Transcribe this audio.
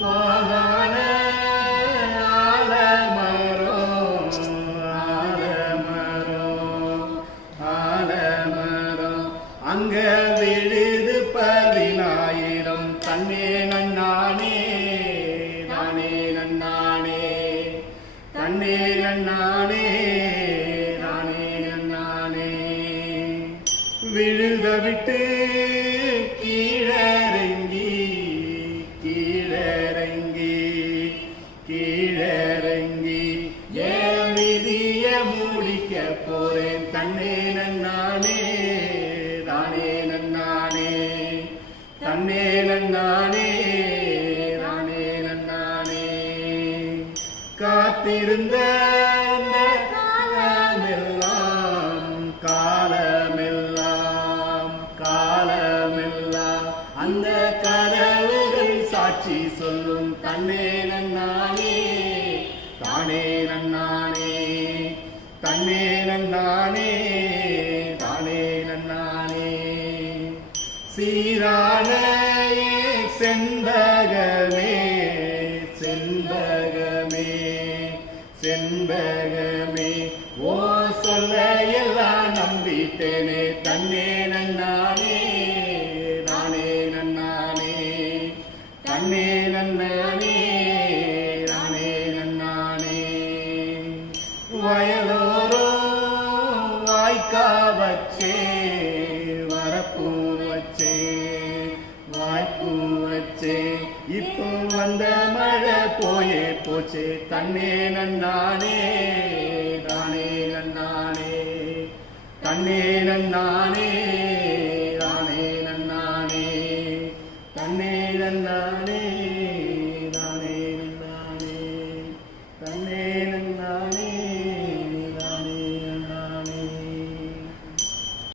வாகான ஆலமரம் ஆலமரம் ஆலமரம் அங்க விழுது 10,000 தன்னே நன்னானே நானே நன்னானே தன்னே நன்னானே நானே நன்னானே விழுத விட்டு கீழறங்கி கீழறங்கி கீழறங்கி ஏன் விதிய முடிக்க போறேன் தன்னே நன்னானே நானே நன்னானே தன்னே நன்னானே நானே நன்னானே காத்திருந்த காலமெல்லாம் காலமெல்லாம் காலமெல்லாம் அந்த கதவுகள் சாட்சி சொல்லும் தன்னே நன்னானே தானே நன்னானே தன்னே நன்னானே தானே நன்னானே சீரான செண்பகமே செண்பகமே செண்பகமே ஓ சொல்ல எல்லாம் நம்பிட்டேனே தன்னே நன்னானே நானே நன்னானே தன்னே நன்னானே நானே நன்னானே வயலோரோ வாய்க்கா வச்சே வரப்பூ வச்சே வாய்ப்பூ வச்சே இப்போ வந்த மழை போயே போச்சே தன்னே நன்னானே நானே நன்னானே தன்னே நன்னானே நானே நன்னானே தன்னே நன்னானே நானே நன்னானே தன்னே நன்னானே